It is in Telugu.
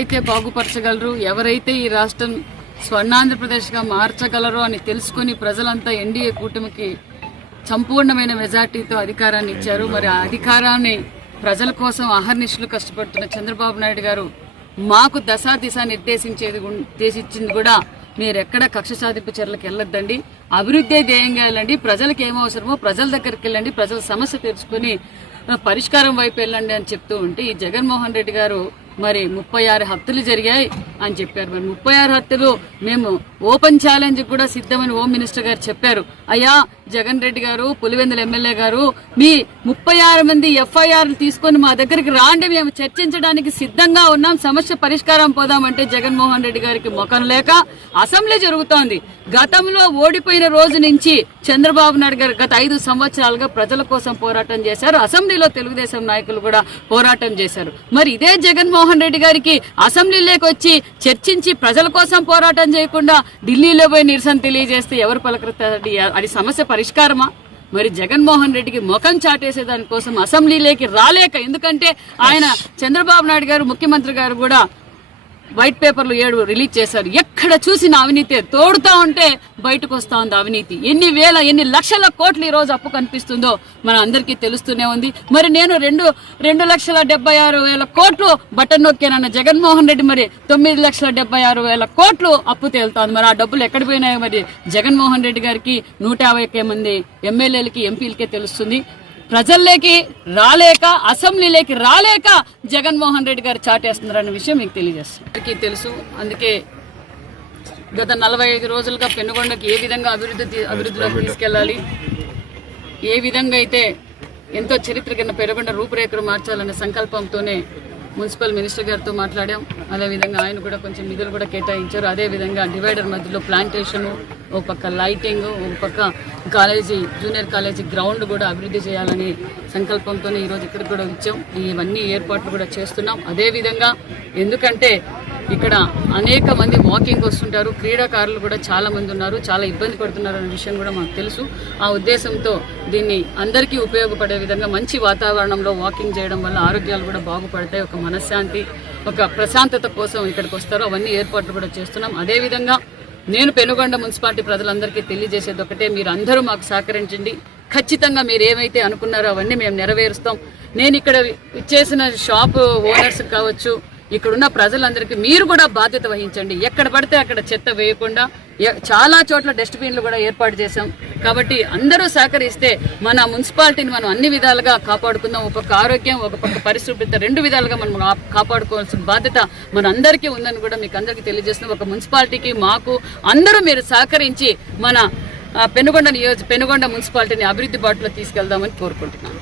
అయితే బాగుపరచగలరు, ఎవరైతే ఈ రాష్ట్రం స్వర్ణాంధ్రప్రదేశ్ గా మార్చగలరు అని తెలుసుకుని ప్రజలంతా ఎన్డీఏ కూటమికి సంపూర్ణమైన మెజార్టీతో అధికారాన్ని ఇచ్చారు. మరి ఆ అధికారాన్ని ప్రజల కోసం అహర్నిశలు కష్టపడుతున్న చంద్రబాబు నాయుడు గారు మాకు దశా దిశ నిర్దేశించింది కూడా మీరెక్కడ కక్ష సాధింపు చర్యలకు వెళ్ళొద్దండి, అభివృద్ధి ధ్యేయంగా వెళ్ళండి, ప్రజలకు ఏమవసరమో ప్రజల దగ్గరికి వెళ్ళండి, ప్రజల సమస్య తెలుసుకుని పరిష్కారం వైపు వెళ్ళండి అని చెప్తూ ఉంటే ఈ జగన్మోహన్ రెడ్డి గారు మరి 36 హత్యలు జరిగాయి అని చెప్పారు. మరి 36 హత్యలు మేము ఓపెన్ ఛాలెంజ్ కూడా సిద్ధమని హోమ్ మినిస్టర్ గారు చెప్పారు. అయ్యా జగన్ రెడ్డి గారు, పులివెందుల ఎమ్మెల్యే గారు, మీ 36 మంది ఎఫ్ఐఆర్లు తీసుకొని మా దగ్గరికి రాండి, మేము చర్చించడానికి సిద్ధంగా ఉన్నాం, సమస్య పరిష్కారం పోదామంటే జగన్మోహన్ రెడ్డి గారికి ముఖం లేక అసెంబ్లీ జరుగుతోంది. గతంలో ఓడిపోయిన రోజు నుంచి చంద్రబాబు నాయుడు గారు గత 5 సంవత్సరాలుగా ప్రజల కోసం పోరాటం చేశారు. అసెంబ్లీలో తెలుగుదేశం నాయకులు కూడా పోరాటం చేశారు. మరి ఇదే జగన్మోహన్ రెడ్డి గారికి అసెంబ్లీలోకి వచ్చి చర్చించి ప్రజల కోసం పోరాటం చేయకుండా ఢిల్లీలో పోయి నిరసన తెలియజేస్తే ఎవరు పలకరుతారు? అది సమస్య పరిష్కారమా? మరి జగన్మోహన్ రెడ్డికి ముఖం చాటేసే దానికోసం అసెంబ్లీలోకి రాలేక, ఎందుకంటే ఆయన చంద్రబాబు నాయుడు గారు ముఖ్యమంత్రి గారు కూడా వైట్ పేపర్లు 7 రిలీజ్ చేశారు. ఎక్కడ చూసిన అవినీతి తోడుతా ఉంటే బయటకు వస్తా ఉంది అవినీతి. ఎన్ని లక్షల కోట్లు ఈ రోజు అప్పు కనిపిస్తుందో మన అందరికీ తెలుస్తూనే ఉంది. మరి నేను 2,76,000 కోట్లు బటన్ నొక్కానన్న జగన్మోహన్ రెడ్డి మరి 9,76,000 కోట్లు అప్పు తేలుతోంది. మరి ఆ డబ్బులు ఎక్కడ పోయినాయో మరి జగన్మోహన్ రెడ్డి గారికి 150 మంది ఎమ్మెల్యేలకి ఎంపీలకే తెలుస్తుంది. ప్రజల్లోకి రాలేక, అసెంబ్లీలోకి రాలేక జగన్మోహన్ రెడ్డి గారు చాటేస్తున్నారన్న విషయం మీకు తెలియజేస్తుంది. తెలుసు. అందుకే గత 45 రోజులుగా పెనుగొండకి ఏ విధంగా అభివృద్ధిలోకి తీసుకెళ్లాలి, ఏ విధంగా అయితే ఎంతో చరిత్ర కింద పెనుగొండ రూపురేఖలు మార్చాలనే సంకల్పంతోనే మున్సిపల్ మినిస్టర్ గారితో మాట్లాడాం. అదేవిధంగా ఆయన కూడా కొంచెం నిధులు కూడా కేటాయించారు. అదేవిధంగా డివైడర్ మధ్యలో ప్లాంటేషను, ఒక పక్క లైటింగ్, ఒక పక్క జూనియర్ కాలేజీ గ్రౌండ్ కూడా అభివృద్ధి చేయాలని సంకల్పంతోనే ఈరోజు ఇక్కడికి కూడా వచ్చాం. ఇవన్నీ ఏర్పాట్లు కూడా చేస్తున్నాం. అదేవిధంగా ఎందుకంటే ఇక్కడ అనేక మంది వాకింగ్ వస్తుంటారు, క్రీడాకారులు కూడా చాలా మంది ఉన్నారు, చాలా ఇబ్బంది పడుతున్నారు అనే విషయం కూడా మాకు తెలుసు. ఆ ఉద్దేశంతో దీన్ని అందరికీ ఉపయోగపడే విధంగా మంచి వాతావరణంలో వాకింగ్ చేయడం వల్ల ఆరోగ్యాలు కూడా బాగుపడతాయి, ఒక మనశ్శాంతి, ఒక ప్రశాంతత కోసం ఇక్కడికి వస్తారో అవన్నీ ఏర్పాట్లు కూడా చేస్తున్నాం. అదేవిధంగా నేను పెనుగొండ మున్సిపాలిటీ ప్రజలందరికీ తెలియజేసేది ఒకటే, మీరు అందరూ మాకు సహకరించండి. ఖచ్చితంగా మీరు ఏమైతే అనుకున్నారో అవన్నీ మేము నెరవేరుస్తాం. నేను ఇక్కడ ఇచ్చేసిన షాపు ఓనర్స్ కావచ్చు, ఇక్కడున్న ప్రజలందరికీ మీరు కూడా బాధ్యత వహించండి. ఎక్కడ పడితే అక్కడ చెత్త వేయకుండా చాలా చోట్ల డస్ట్బిన్లు కూడా ఏర్పాటు చేశాం. కాబట్టి అందరూ సహకరిస్తే మన మున్సిపాలిటీని మనం అన్ని విధాలుగా కాపాడుకుందాం. ఒక పక్క ఆరోగ్యం, ఒక పక్క పరిశుభ్రత, 2 విధాలుగా మనం కాపాడుకోవాల్సిన బాధ్యత మన అందరికీ ఉందని కూడా మీకు అందరికీ తెలియజేస్తున్నాం. ఒక మున్సిపాలిటీకి మాకు అందరూ మీరు సహకరించి మన పెనుగొండ మున్సిపాలిటీని అభివృద్ధి బాటలో తీసుకెళ్దామని కోరుకుంటున్నాను.